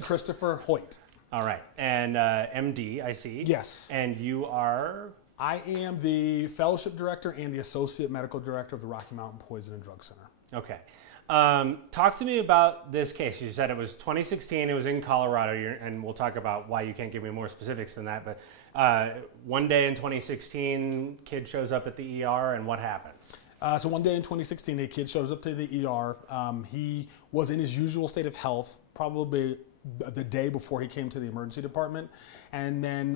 Christopher Hoyte. All right. And MD, I see. Yes. And you are? I am the fellowship director and the associate medical director of the Rocky Mountain Poison and Drug Center. Okay. Talk to me about this case. You said it was 2016. It was in Colorado, and we'll talk about why you can't give me more specifics than that. But one day in 2016, kid shows up at the ER, and what happens? So one day in 2016, a kid shows up to the ER. He was in his usual state of health, probably the day before he came to the emergency department. And then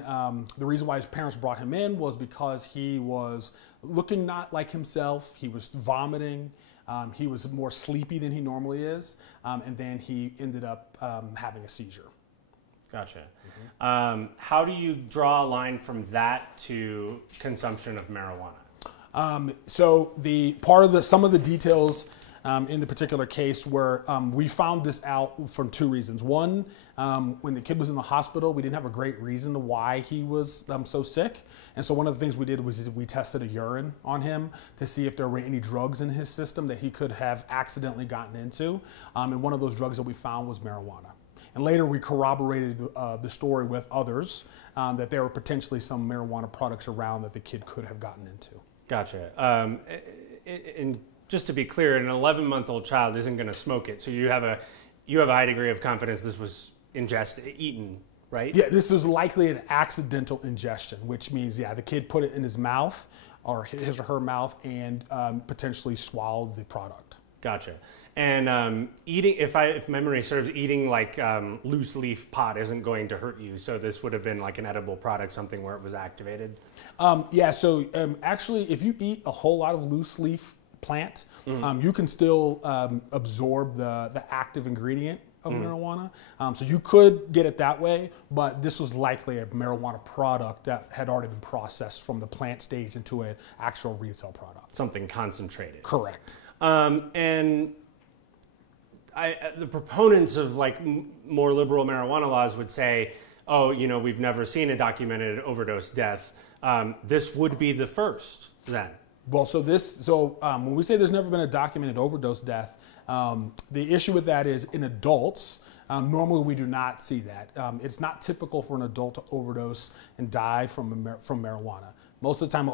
the reason why his parents brought him in was because he was looking not like himself. He was vomiting. He was more sleepy than he normally is. And then he ended up having a seizure. Gotcha. Mm-hmm. How do you draw a line from that to consumption of marijuana? So some of the details in the particular case where we found this out for two reasons. One, when the kid was in the hospital, we didn't have a great reason to why he was so sick. And so one of the things we did was we tested a urine on him to see if there were any drugs in his system that he could have accidentally gotten into. And one of those drugs that we found was marijuana. And later we corroborated the story with others that there were potentially some marijuana products around that the kid could have gotten into. Gotcha. And just to be clear, an 11-month-old child isn't going to smoke it. So you have a high degree of confidence this was eaten, right? Yeah, this was likely an accidental ingestion, which means, the kid put it in his mouth or his or her mouth and potentially swallowed the product. Gotcha. And eating, if memory serves, eating like loose leaf pot isn't going to hurt you. So this would have been like an edible product, something where it was activated. Actually, if you eat a whole lot of loose leaf plant, you can still absorb the active ingredient of marijuana. So you could get it that way, but this was likely a marijuana product that had already been processed from the plant stage into an actual retail product. Something concentrated. Correct. And the proponents of like more liberal marijuana laws would say, oh, we've never seen a documented overdose death. This would be the first then. Well, when we say there's never been a documented overdose death, the issue with that is in adults, normally we do not see that. It's not typical for an adult to overdose and die from marijuana. Most of the time,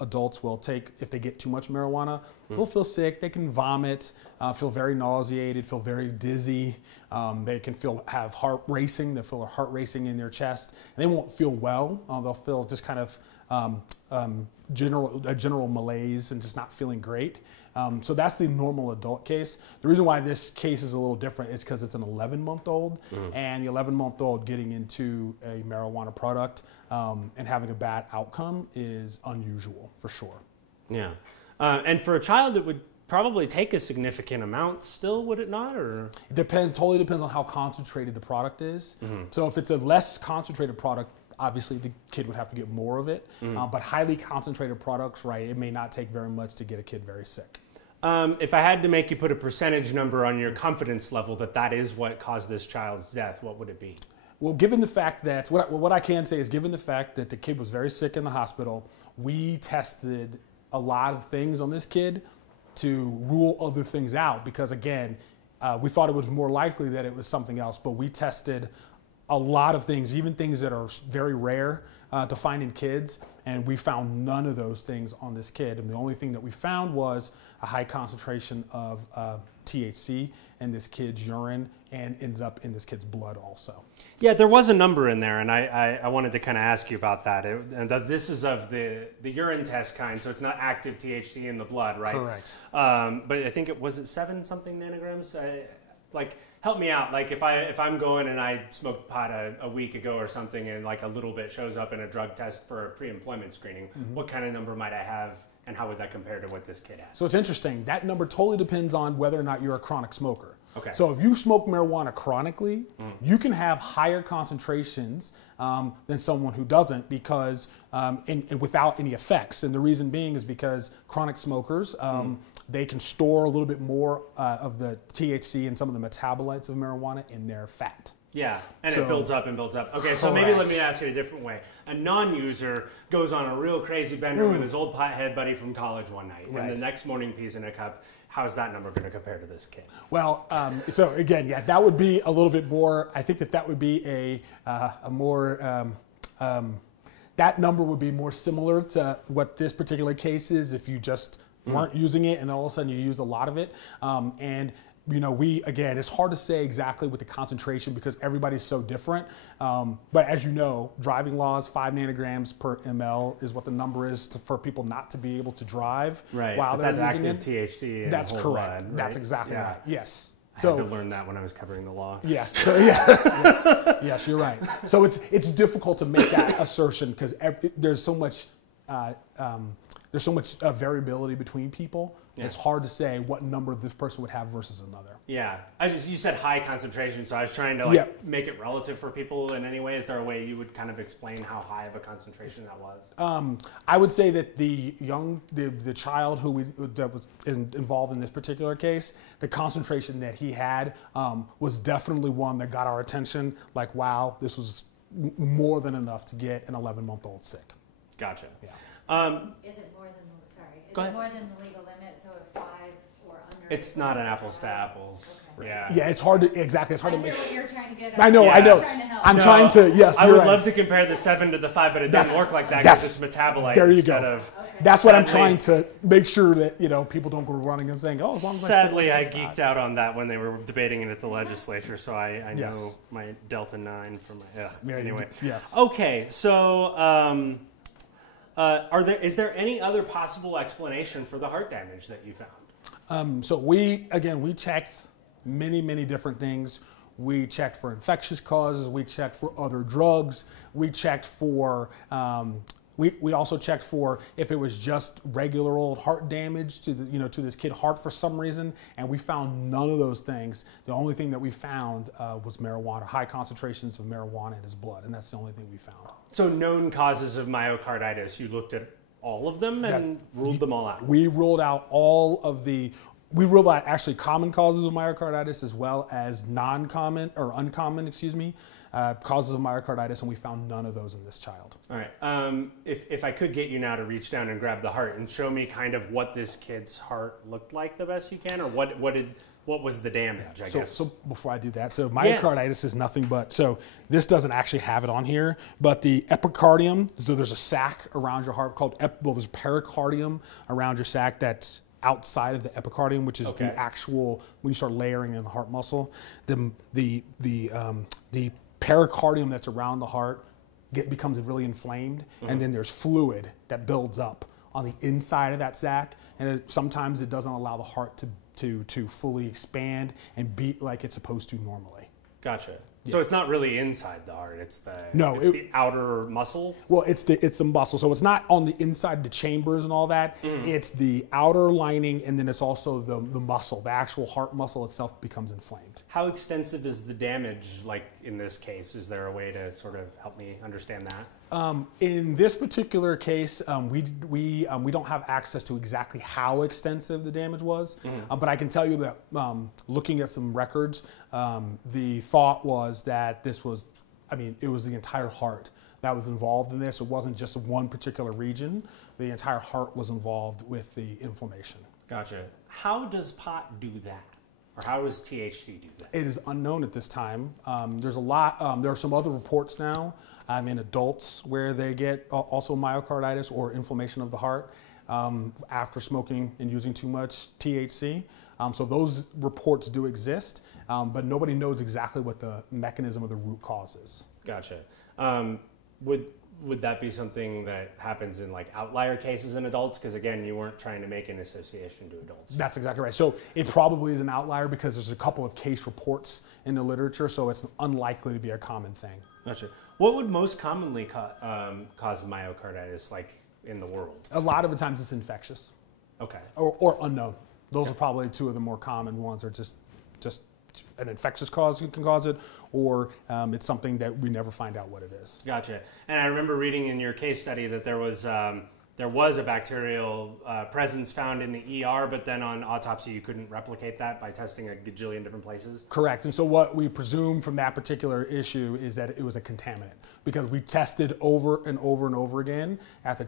adults will take, if they get too much marijuana, they'll feel sick, they can vomit, feel very nauseated, feel very dizzy. They can have heart racing, they'll feel a heart racing in their chest. And they won't feel well, they'll feel just kind of general malaise and just not feeling great. So that's the normal adult case. The reason why this case is a little different is because it's an 11-month-old, and the 11-month-old getting into a marijuana product and having a bad outcome is unusual for sure. Yeah, and for a child, it would probably take a significant amount still, would it not? Or it depends. Totally depends on how concentrated the product is. So if it's a less concentrated product, obviously the kid would have to get more of it. But highly concentrated products, right, it may not take very much to get a kid very sick. If I had to make you put a percentage number on your confidence level that is what caused this child's death, what would it be? Well, given the fact that, what I can say is given the fact that the kid was very sick in the hospital, we tested a lot of things on this kid to rule other things out because, again, we thought it was more likely that it was something else, but we tested a lot of things, even things that are very rare to find in kids, and we found none of those things on this kid. And the only thing that we found was a high concentration of THC in this kid's urine and ended up in this kid's blood also. Yeah, there was a number in there, and I wanted to kind of ask you about that. And that this is of the urine test kind, so it's not active THC in the blood, right? Correct. But I think was it 7-something nanograms? Help me out. Like if I'm going and I smoked pot a week ago or something, and like a little bit shows up in a drug test for a pre-employment screening, what kind of number might I have, and how would that compare to what this kid has? So it's interesting. That number totally depends on whether or not you're a chronic smoker. Okay. So if you smoke marijuana chronically, you can have higher concentrations than someone who doesn't because and without any effects. And the reason being is because chronic smokers, they can store a little bit more of the THC and some of the metabolites of marijuana in their fat. Yeah, and So- it builds up and builds up. Okay, so maybe let me ask you a different way. A non-user goes on a real crazy bender with his old pothead buddy from college one night, and the next morning pees in a cup. How's that number going to compare to this kid? Well, so again, yeah, that would be a little bit more. I think that would be a more that number would be more similar to what this particular case is if you just weren't using it and then all of a sudden you use a lot of it. And you know, again, it's hard to say exactly with the concentration because everybody's so different. But as you know, driving laws, 5 nanograms per ml is what the number is for people not to be able to drive while they're using it. That's active THC. And That's correct. blood, right? That's exactly right. Yes. I had to learn that when I was covering the law. Yes. So yes, you're right. So it's difficult to make that assertion because there's so much variability between people. Yeah. It's hard to say what number this person would have versus another. Yeah, you said high concentration, so I was trying to make it relative for people in any way. Is there a way you would kind of explain how high of a concentration that was? I would say that the child that was involved in this particular case, the concentration that he had was definitely one that got our attention. Like, wow, this was more than enough to get an 11-month-old sick. Gotcha. Yeah. Is it more than the more than the legal limit? So if 5 or under. It's not an apples to apples. Okay. Yeah. Yeah, it's hard to It's hard to make. What you're trying to get at. I know. I'm trying to help. I'm trying to. Yes, I would love to compare the 7 to the 5, but it doesn't work like that because it's metabolite. There you instead go. Of, That's what I'm trying to make sure that people don't go running and saying, "Oh, as long as sadly, I geeked out on that when they were debating it at the legislature, so I know my Delta 9 from my. Anyway. Yes. Okay, so. Is there any other possible explanation for the heart damage that you found? So we checked many different things. We checked for infectious causes. We checked for other drugs. We checked for. We also checked for if it was just regular old heart damage to to this kid's heart for some reason, and we found none of those things. The only thing that we found was marijuana, high concentrations of marijuana in his blood, and that's the only thing we found. So known causes of myocarditis, you looked at all of them and ruled them all out? We ruled out we ruled out actually common causes of myocarditis as well as uncommon causes of myocarditis, and we found none of those in this child. All right. If I could get you now to reach down and grab the heart and show me kind of what this kid's heart looked like the best you can, or what was the damage, I guess? So before I do that, so myocarditis is nothing but, so this doesn't actually have it on here, but the epicardium, so there's a sac around your heart called, there's a pericardium around your sac that's outside of the epicardium, which is the actual, when you start layering in the heart muscle, the pericardium that's around the heart becomes really inflamed, and then there's fluid that builds up on the inside of that sac, and sometimes it doesn't allow the heart to fully expand and beat like it's supposed to normally. Gotcha. Yeah. So it's not really inside the heart; it's the the outer muscle. Well, it's the muscle, so it's not on the inside, the chambers and all that. It's the outer lining, and then it's also the muscle. The actual heart muscle itself becomes inflamed. How extensive is the damage? Like in this case, is there a way to sort of help me understand that? In this particular case, we don't have access to exactly how extensive the damage was, but I can tell you that looking at some records, the thought was that it was the entire heart that was involved in this. It wasn't just one particular region. The entire heart was involved with the inflammation. Gotcha. How does pot do that? Or how does THC do that? It is unknown at this time. There's a lot. There are some other reports now in adults where they get also myocarditis or inflammation of the heart after smoking and using too much THC. So those reports do exist, but nobody knows exactly what the mechanism of the root cause is. Gotcha. Would that be something that happens in like outlier cases in adults? Because again, you weren't trying to make an association to adults. That's exactly right. So it probably is an outlier because there's a couple of case reports in the literature, so it's unlikely to be a common thing. Gotcha. What would most commonly cause myocarditis like in the world? A lot of the times it's infectious. Okay. Or unknown. Those are probably two of the more common ones, are just an infectious cause can cause it, or it's something that we never find out what it is. Gotcha. And I remember reading in your case study that there was there was a bacterial presence found in the ER, but then on autopsy you couldn't replicate that by testing a gajillion different places? Correct. And so what we presume from that particular issue is that it was a contaminant, because we tested over and over and over again after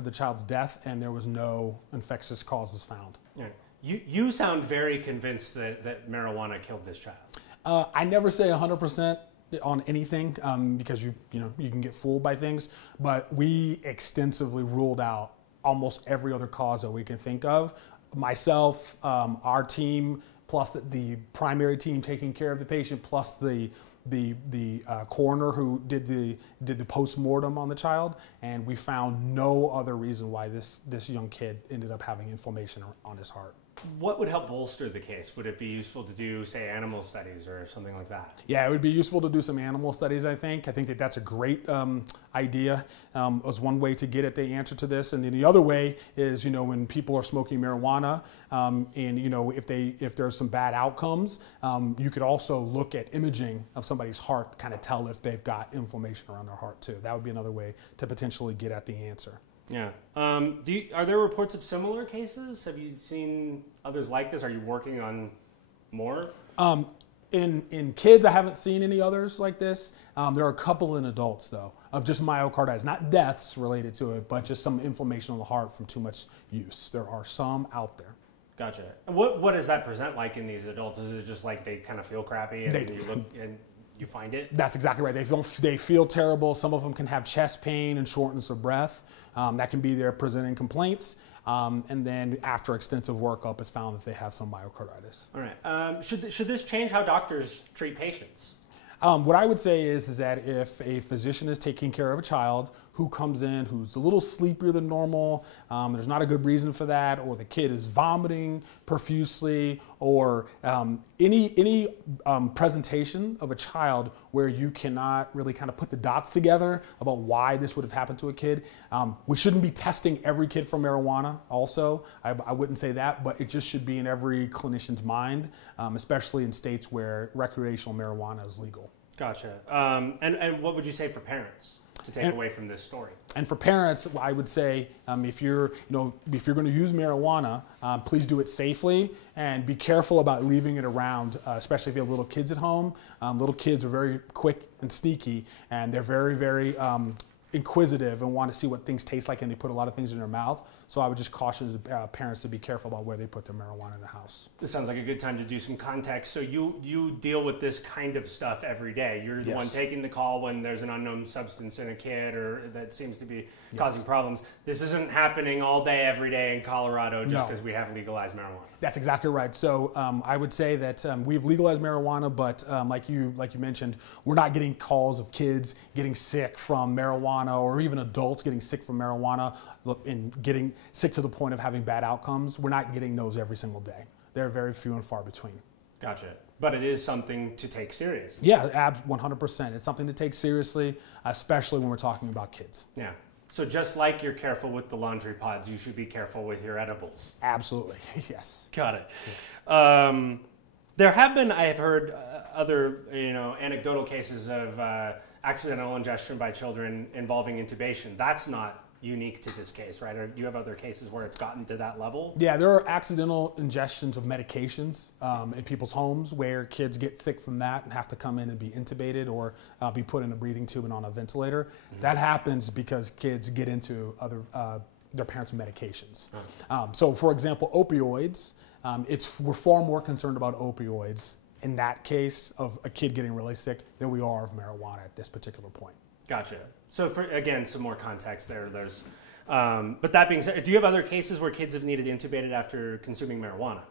the child's death, and there was no infectious causes found. Yeah. You sound very convinced that marijuana killed this child. I never say 100% on anything because you can get fooled by things, but we extensively ruled out almost every other cause that we can think of. Myself, our team, plus the primary team taking care of the patient, plus the coroner who did the post-mortem on the child, and we found no other reason why this young kid ended up having inflammation on his heart. What would help bolster the case? Would it be useful to do, say, animal studies or something like that? Yeah, it would be useful to do some animal studies, I think. I think that that's a great idea as one way to get at the answer to this. And then the other way is, when people are smoking marijuana and, if there's some bad outcomes, you could also look at imaging of somebody's heart, kind of tell if they've got inflammation around their heart too. That would be another way to potentially get at the answer. Yeah. Are there reports of similar cases? Have you seen others like this? Are you working on more? In kids, I haven't seen any others like this. There are a couple in adults, though, of just myocarditis, not deaths related to it, but just some inflammation of the heart from too much use. There are some out there. Gotcha. And what does that present like in these adults? Is it just like they kind of feel crappy and you look and you find it? That's exactly right. They feel terrible. Some of them can have chest pain and shortness of breath. That can be their presenting complaints. And then after extensive workup, it's found that they have some myocarditis. All right. Should this change how doctors treat patients? What I would say is that if a physician is taking care of a child who comes in who's a little sleepier than normal, there's not a good reason for that, or the kid is vomiting profusely, or any presentation of a child where you cannot really kind of put the dots together about why this would have happened to a kid, we shouldn't be testing every kid for marijuana also. I wouldn't say that, but it just should be in every clinician's mind, especially in states where recreational marijuana is legal. Gotcha. And what would you say for parents to take away from this story? And for parents, I would say if you're going to use marijuana, please do it safely and be careful about leaving it around, especially if you have little kids at home. Little kids are very quick and sneaky, and they're very, very inquisitive and want to see what things taste like, and they put a lot of things in their mouth. So I would just caution parents to be careful about where they put their marijuana in the house. This sounds like a good time to do some context. So you deal with this kind of stuff every day. You're the one taking the call when there's an unknown substance in a kid or that seems to be causing problems. This isn't happening all day, every day in Colorado just because we have legalized marijuana. That's exactly right. So I would say that we've legalized marijuana, but like you mentioned, we're not getting calls of kids getting sick from marijuana, or even adults getting sick from marijuana and getting sick to the point of having bad outcomes. We're not getting those every single day. They're very few and far between. Gotcha. But it is something to take seriously. Yeah, 100%. It's something to take seriously, especially when we're talking about kids. Yeah. So just like you're careful with the laundry pods, you should be careful with your edibles. Absolutely, yes. Got it. Yeah. There have been, I have heard other, anecdotal cases of accidental ingestion by children involving intubation. That's not unique to this case, right? Or do you have other cases where it's gotten to that level? Yeah, there are accidental ingestions of medications in people's homes where kids get sick from that and have to come in and be intubated or be put in a breathing tube and on a ventilator. Mm-hmm. That happens because kids get into their parents' medications. Mm-hmm. So, for example, opioids. We're far more concerned about opioids in that case of a kid getting really sick than we are of marijuana at this particular point. Gotcha. So again, some more context there. But that being said, do you have other cases where kids have needed intubated after consuming marijuana?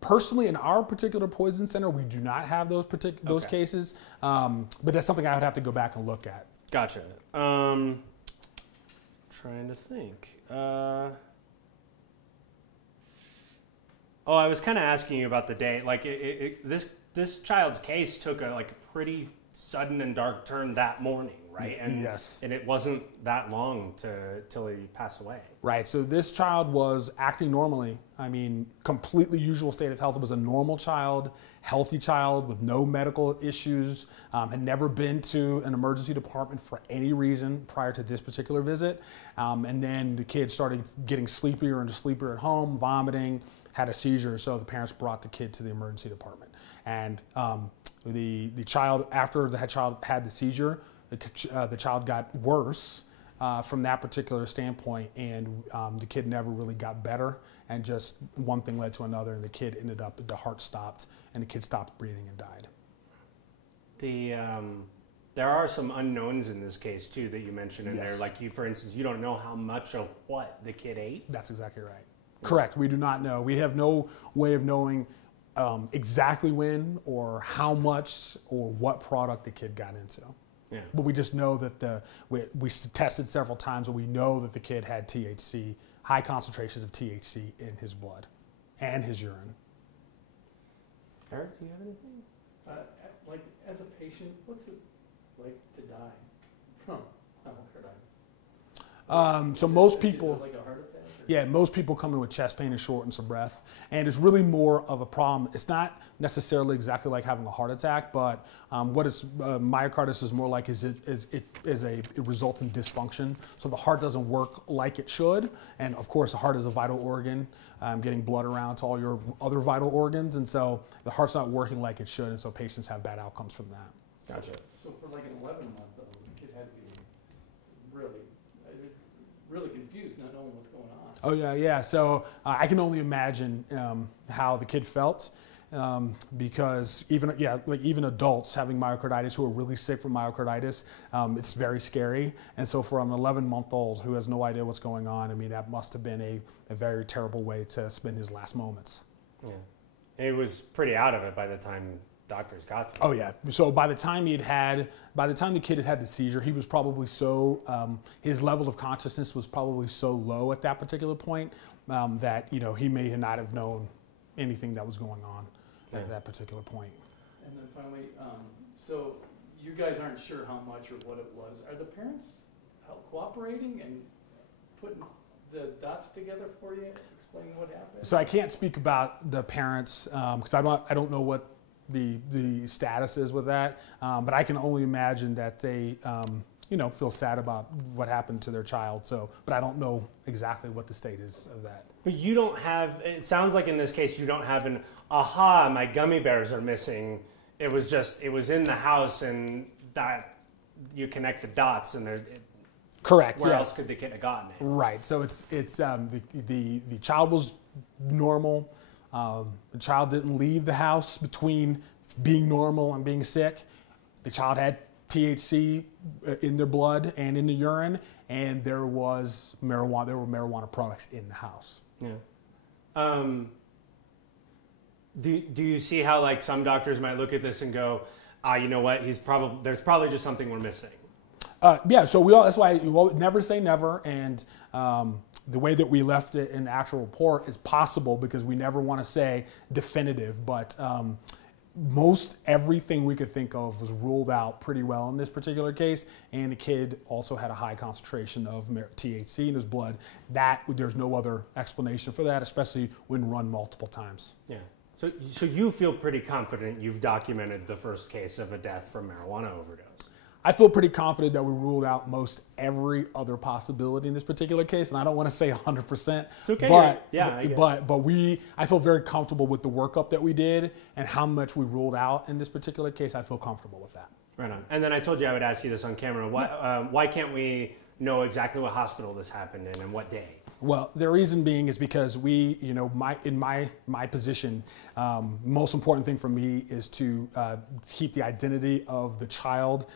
Personally, in our particular poison center, we do not have those cases, but that's something I would have to go back and look at. Gotcha. Trying to think. I was kind of asking you about the day. Like this child's case took a pretty sudden and dark turn that morning, right? And yes. And it wasn't that long till he passed away. Right. So this child was acting normally. I mean, completely usual state of health. It was a normal child, healthy child with no medical issues, had never been to an emergency department for any reason prior to this particular visit. And then the kid started getting sleepier and sleepier at home, vomiting, had a seizure. So the parents brought the kid to the emergency department. And the child, after the child had the seizure, the child got worse from that particular standpoint, and the kid never really got better, and just one thing led to another, and the kid ended up, the heart stopped, and the kid stopped breathing and died. There are some unknowns in this case too that you mentioned in Yes. there. Like for instance, you don't know how much of what the kid ate. That's exactly right. Correct. We do not know. We have no way of knowing exactly when or how much or what product the kid got into. Yeah. But we just know that we tested several times, and we know that the kid had THC, high concentrations of THC in his blood and his urine. Eric, do you have anything? Like, as a patient, what's it like to die from myocarditis? So most Is people... it like a heart attack? Yeah, most people come in with chest pain and shortness of breath, and it's really more of a problem. It's not necessarily exactly like having a heart attack, but what myocarditis is more like is it results in dysfunction. So the heart doesn't work like it should, and of course the heart is a vital organ, getting blood around to all your other vital organs, and so the heart's not working like it should, and so patients have bad outcomes from that. Gotcha. So for like an 11-month-old, the kid had to be really confused, not knowing what's going on. Oh yeah. So I can only imagine how the kid felt, because even adults having myocarditis who are really sick from myocarditis, it's very scary. And so for an 11-month-old who has no idea what's going on, I mean, that must have been a very terrible way to spend his last moments. Yeah, he was pretty out of it by the time doctors got to him. Oh yeah. So by the time the kid had the seizure, he was probably so, his level of consciousness was probably so low at that particular point that, he may not have known anything that was going on at that particular point. And then finally, so you guys aren't sure how much or what it was. Are the parents cooperating and putting the dots together for you, explaining what happened? So I can't speak about the parents because I don't know what the status is with that, but I can only imagine that they feel sad about what happened to their child. So, but I don't know exactly what the state is of that. But you don't have, it sounds like in this case you don't have an aha, my gummy bears are missing. It was in the house, and that you connect the dots, and correct. Where else could the kid have gotten it? Right. So it's the child was normal. The child didn't leave the house between being normal and being sick. The child had THC in their blood and in the urine, and there was marijuana. There were marijuana products in the house. Yeah. Do you see how like some doctors might look at this and go, you know what? There's probably just something we're missing. Yeah. So that's why you never say never, and the way that we left it in the actual report is possible because we never want to say definitive, but most everything we could think of was ruled out pretty well in this particular case, and the kid also had a high concentration of THC in his blood. There's no other explanation for that, especially when run multiple times. Yeah. So you feel pretty confident you've documented the first case of a death from marijuana overdose? I feel pretty confident that we ruled out most every other possibility in this particular case, and I don't want to say 100%. It's okay. I feel very comfortable with the workup that we did and how much we ruled out in this particular case. I feel comfortable with that. Right on. And then I told you I would ask you this on camera. Why can't we know exactly what hospital this happened in and what day? Well, the reason being is because in my position, most important thing for me is to keep the identity of the child.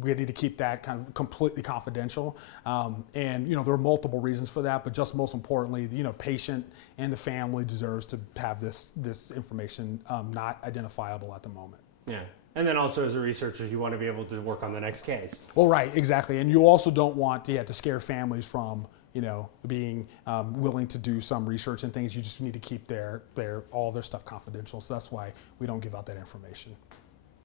We need to keep that kind of completely confidential. And there are multiple reasons for that, but just most importantly, patient and the family deserves to have this information not identifiable at the moment. Yeah. And then also as a researcher, you want to be able to work on the next case. Well, right, exactly. And you also don't want to scare families from being willing to do some research and things. You just need to keep all their stuff confidential. So that's why we don't give out that information.